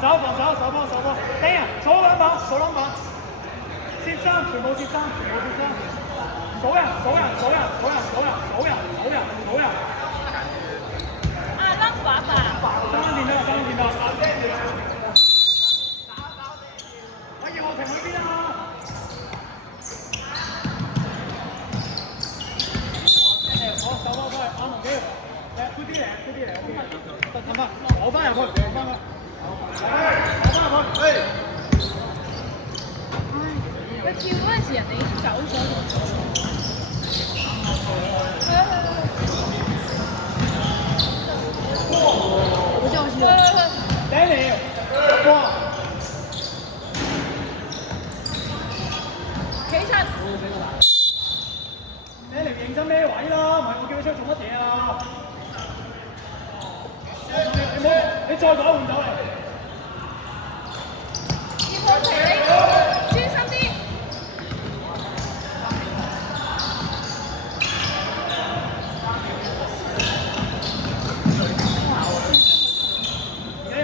防守，手波，盯人，數兩板，接生，全部接生，數人。啊，甩把吧。爭電得。可以學停去邊啊？好，手波過嚟，啱同機會。good 啲嚟，OK。等翻，我翻入去。佢跳嗰陣時，人哋走咗。我教訓。Danny，哇！企實。Danny 認真孭位啦，唔係我叫你出去做乜嘢啊？你再講換走嚟。葉浩琪，你專心啲。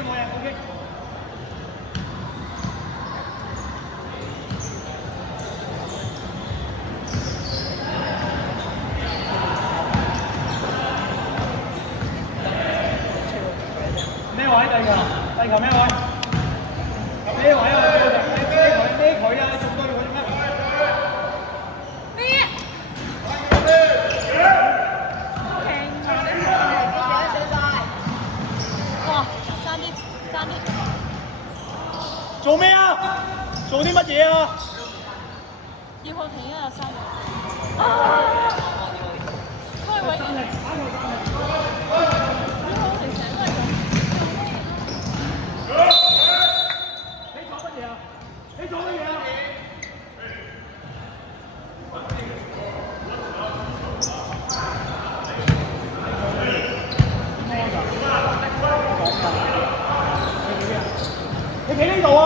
冇嘢 ，OK。咩位第球咩位？咩位啊？咩佢啊？你仲對佢做咩？咩？哇！爭啲。做咩啊？做啲乜嘢啊？葉浩婷啊，三個。開位。你做乜嘢啊？你企呢度啊！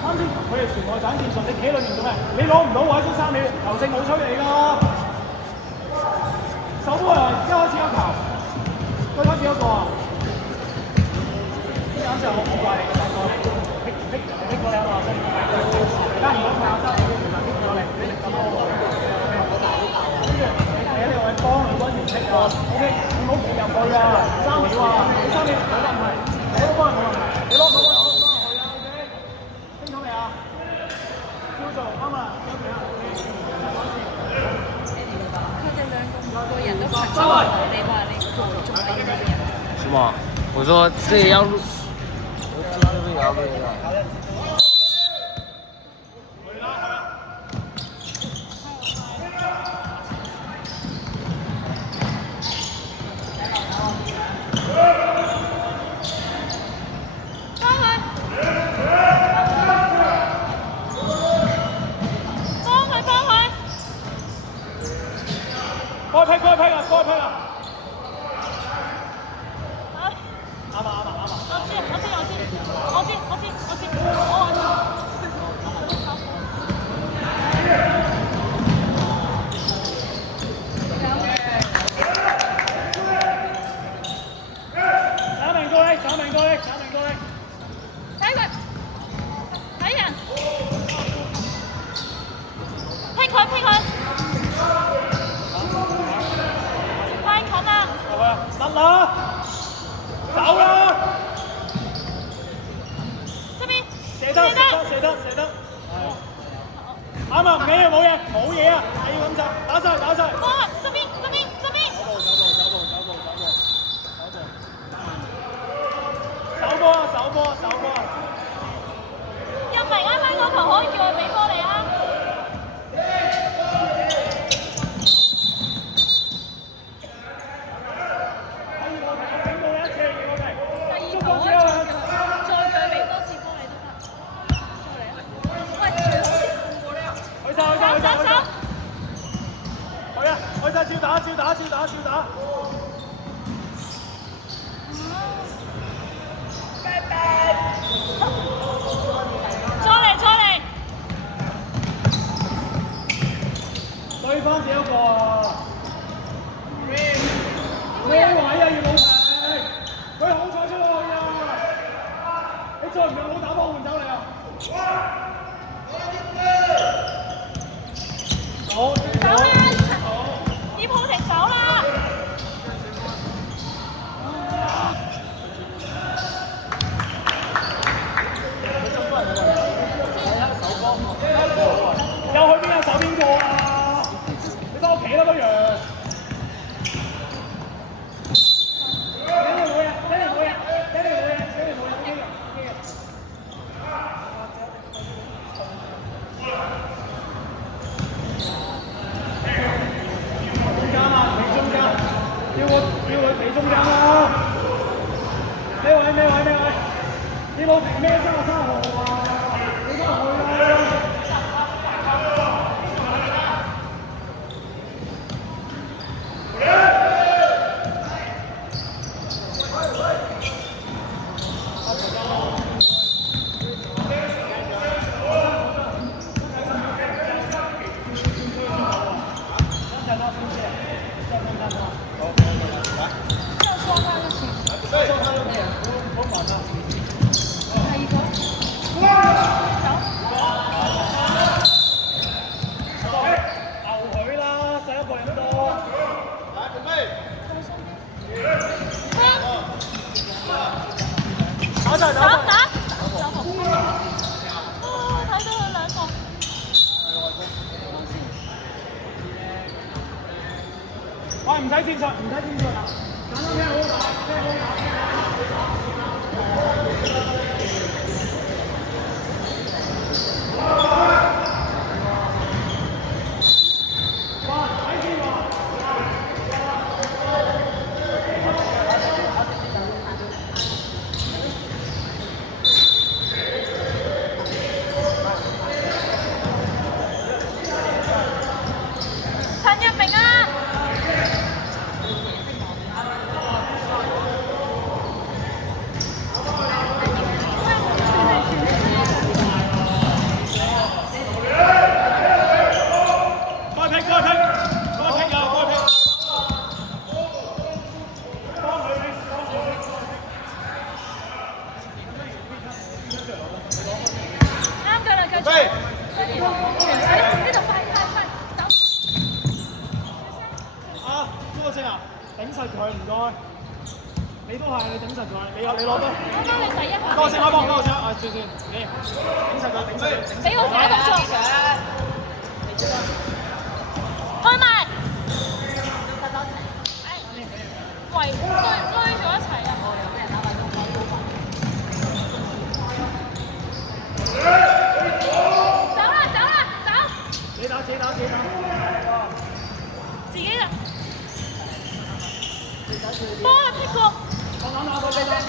啱先佢哋全外斬戰術，你企喺裏面做咩？你攞唔到位先3秒，球證冇吹你㗎。手波啊！一開始有球，最開始有個啊！呢陣時我唔怪你嘅，逼過你啊嘛！而家如果佢有得，其實逼過你，你力咁多喎。跟住你喺呢個位幫你溫完息啊 ，OK， 你唔好企入去啊，3秒啊，你3秒冇問題，我都幫你冇問題，你攞佢去啊 ，OK， 清楚未啊？照做啱啊，有冇啊？佢哋兩個人都拍手，你話你做唔到嘅人。是吗？我說這也要錄，這個也要錄的。該批啦！啱啊！打明過嚟！睇佢，睇人，批佢，派佢啊！得啦，走啦！這邊射得，啱啊！唔緊要，冇嘢啊！係要咁就打晒！哇！這邊。手波！入嚟啱啱嗰球可以叫佢俾波你啊！照打！再嚟！對翻自己一個啊！咩位啊？要冇停，佢好彩出去啊！我哋咩33號啊？你都去啦！要说话就行。还一个。牛佢啦，使一個人多。打齊打齊。打！哦，睇到佢兩個。喂，唔使戰術，唔使戰術啦，簡單咩好打，咩好打。陳一鳴啊！啱㗎啦，繼續。呢度快走！啊，朱國勝啊，頂實佢唔該。你都係，你頂實佢，你攞多。啱啱你第一下。多謝我幫，多謝啊，算，你頂實佢，頂實佢。俾我假動作。開埋。圍堆咗一齊啊！走啦！自己打。自己啦。波啊！撇過。我諗下個飛單嘅。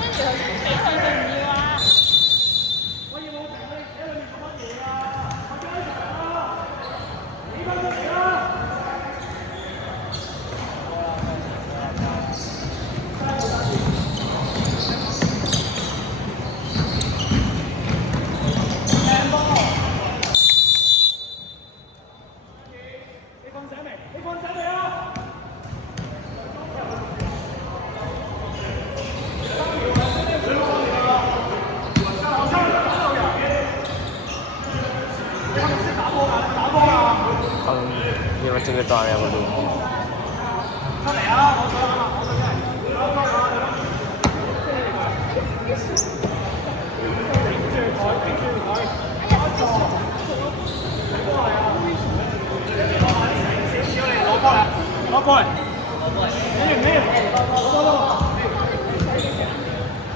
跟住佢俾佢唔要啊！我要冇停你，喺裏面做乜嘢啊？我追場啊！幾分鐘嚟啦！你放醒未啊？因為這個當然我都。出嚟啊！我上啦！攞波嚟！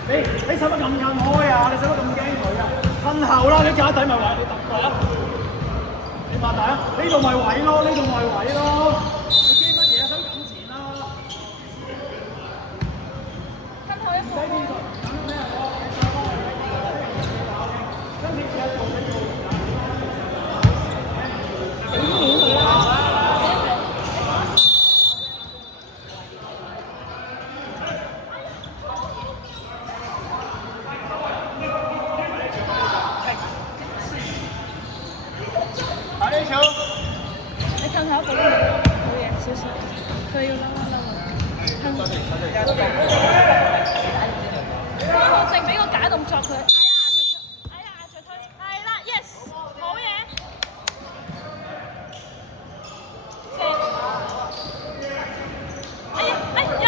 你使乜咁近開啊？你使乜咁驚佢啊？褪後啦！你架底咪話你揼佢啊！你擘大啊！呢度咪位咯，你驚乜嘢啊？想撳錢啦！跟後一步。俾面佢啦！打呢球。你褪後一步都冇嘢，少少。佢要嬲啊！何靜俾個假動作佢，哎呀，再推，係啦 ，yes， 好嘢，有。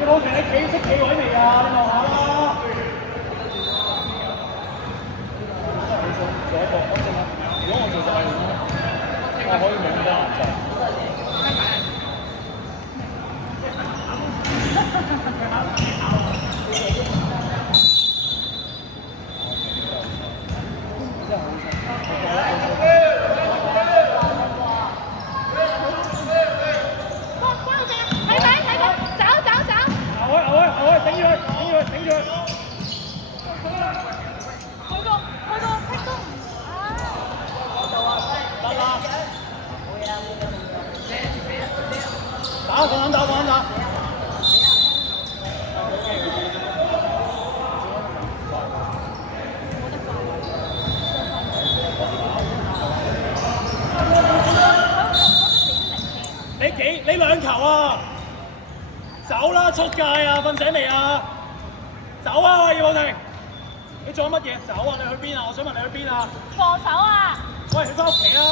你老成你識企位未啊？你望下啦。真係好想做一個，我淨係如果我做教練咧，我可以冇咁多限制。打！你兩球啊！走啦，出界啊！瞓醒未啊？走啊，葉寶霆！你做乜嘢？走啊！你去邊啊？我想問你去邊啊？防守啊！喂，你翻屋企啊！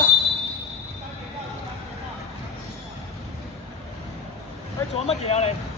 你做乜嘢啊你？